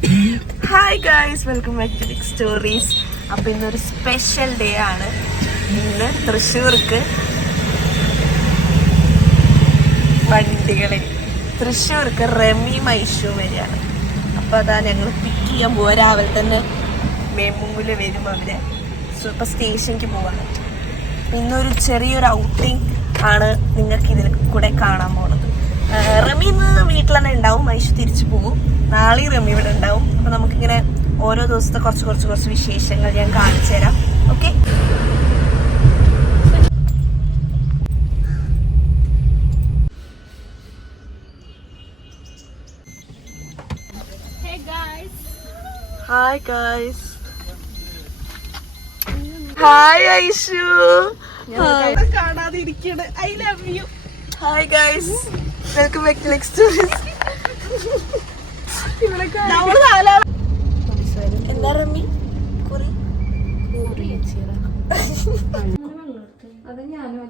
Hi guys, welcome back to big stories. അപ്പോൾ ഇന്നൊരു special day ആണ്. ഇന്ന് തൃശ്ശൂർക്ക് തൃശ്ശൂർക്ക് റമി മൈഷു വരികയാണ്. അപ്പോൾ അതാ ഞങ്ങൾ പിക്ക് ചെയ്യാൻ പോവാം. രാവിലെ തന്നെ മേമുമ്പിൽ വരും അവരെ. സോ ഇപ്പോൾ സ്റ്റേഷനിലേക്ക് പോവാണ്. ഇന്നൊരു ചെറിയൊരു ഔട്ടിങ് ആണ് നിങ്ങൾക്ക് ഇതിൽ കൂടെ കാണാൻ പോകുന്നത്. റമി ഇന്ന് വീട്ടിൽ തന്നെ ഉണ്ടാവും, മൈഷു തിരിച്ചു പോകും. നാളെ റമി ഇവിടെ ഉണ്ടാവും. അപ്പോൾ നമുക്കിങ്ങനെ ഓരോ ദിവസത്തെ കുറച്ച് വിശേഷങ്ങൾ ഞാൻ കാണിച്ചു തരാം. Okay, hi guys. Hi Aishu. കാണാതിരിക്കണ I love you. Hi guys, welcome back to big stories. എന്താ റമി കുറി അത് ഞാനും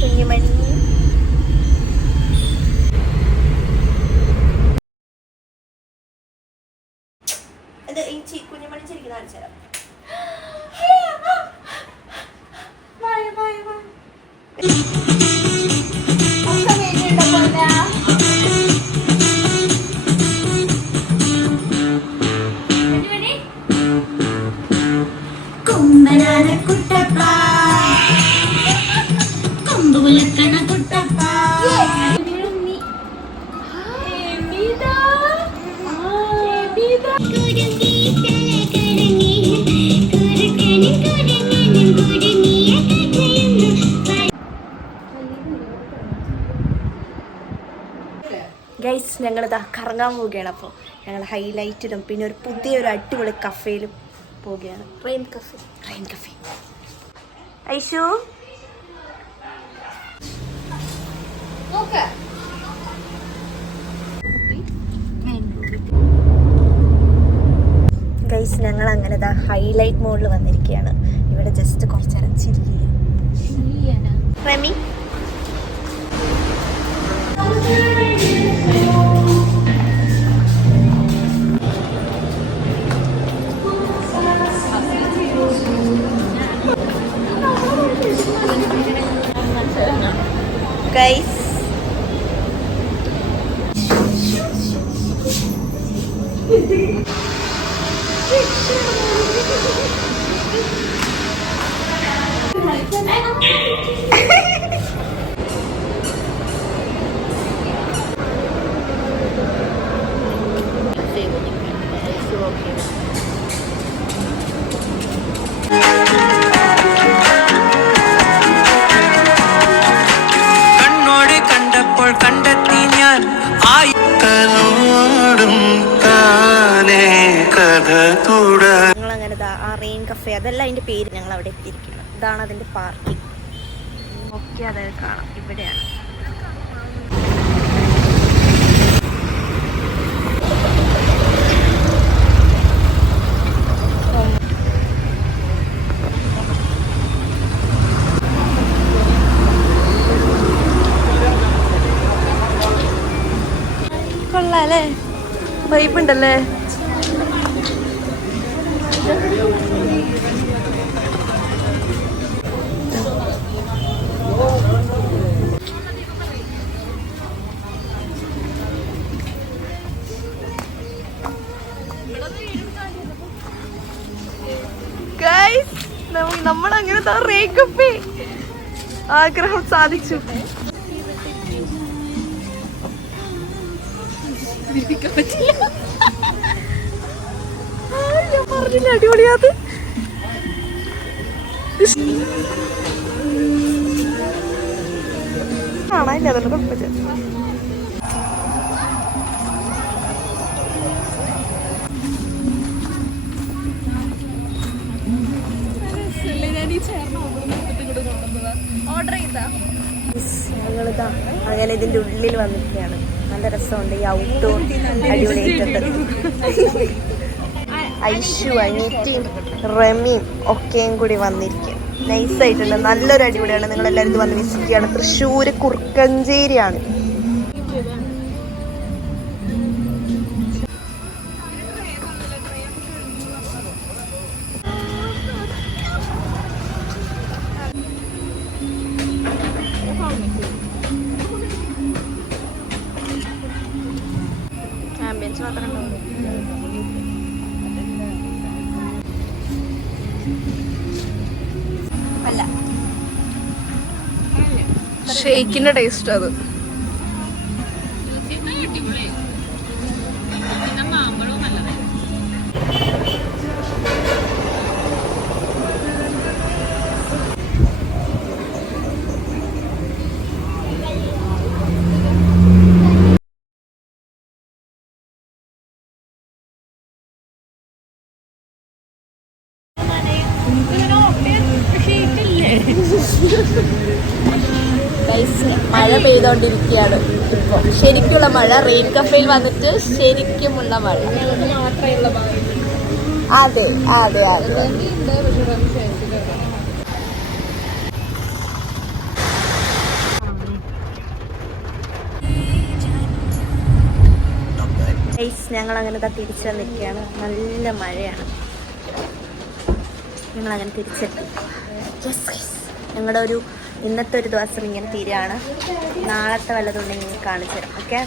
കുഞ്ഞുമണി. കുഞ്ഞുമണി ചിരിക്കുന്ന കാണിച്ചു തരാം. ഗൈസ്, ഞങ്ങളിതാ കറങ്ങാൻ പോവുകയാണ്. അപ്പോൾ ഞങ്ങൾ ഹൈലൈറ്റിലും പിന്നെ ഒരു പുതിയൊരു അടിപൊളി കഫേയിലും പോവുകയാണ്. Rain cafe. ഐഷു ഗൈസ്, ഞങ്ങൾ അങ്ങനെ ഇതാ ഹൈലൈറ്റ് മോഡിൽ വന്നിരിക്കുകയാണ്. ഇവിടെ ജസ്റ്റ് കുറച്ച് നേരം ചില്ലിയാണ്. റമി ഗൈസ്, ഞങ്ങളങ്ങനെ ആ റെയിൻ കഫേ അതല്ല അതിന്റെ പേര്. ഞങ്ങൾ അവിടെ എത്തിയിരിക്കുന്നത്. ഇതാണ് അതിന്റെ പാർക്കിംഗ്. ഓക്കെ, അതായത് കാണാം. ഇവിടെയാണ്. കൊള്ളാല്ലേ, വൈബുണ്ടല്ലേ. നമ്മളങ്ങനെ ആഗ്രഹം സാധിച്ചു. ഞാൻ പറഞ്ഞില്ല, അടിപൊളിയാത്. കാണാനില്ല, അതുകൊണ്ട് കുഴപ്പമില്ല. ഓർഡർ ചെയ്താ ഞങ്ങളിതാ അങ്ങനെ ഇതിൻ്റെ ഉള്ളിൽ വന്നിരിക്കുകയാണ്. നല്ല രസമുണ്ട് ഈ ഔട്ട്ഡോർ അടിപൊളിയായിട്ടുണ്ട്. ഐഷു അനിയത്തിയും റമിയും ഒക്കെയും കൂടി വന്നിരിക്കും. നൈസായിട്ടുണ്ട്, നല്ലൊരു അടിപൊളിയാണ്. നിങ്ങളെല്ലാവരും ഇത് വന്ന് വിസിറ്റ് ചെയ്യാണ്. തൃശ്ശൂർ കുറുക്കഞ്ചേരിയാണ്. ആംബിയൻസ് മാത്രമേ ഉണ്ടാവുള്ളൂ. അല്ല ഷേക്കിന്റെ ടേസ്റ്റ് അത്. മഴ പെയ്തോണ്ടിരിക്കുകയാണ് ഇപ്പൊ. ശരിക്കുള്ള മഴ, റെയിൻ കഫേയിൽ വന്നിട്ട് ശരിക്കുമുള്ള മഴ. അതെ അതെ അതെ. ഞങ്ങൾ അങ്ങനെ തിരിച്ചു വന്നിരിക്കുകയാണ്. നല്ല മഴയാണ്. ഞങ്ങളങ്ങനെ തിരിച്ചെത്തി. ഞങ്ങളുടെ ഇന്നത്തെ ഒരു ദിവസം ഇങ്ങനെ തീരുകയാണ്. നാളത്തെ വല്ലതുണ്ടെങ്കിൽ കാണിച്ചു തരാം. ഓക്കെ.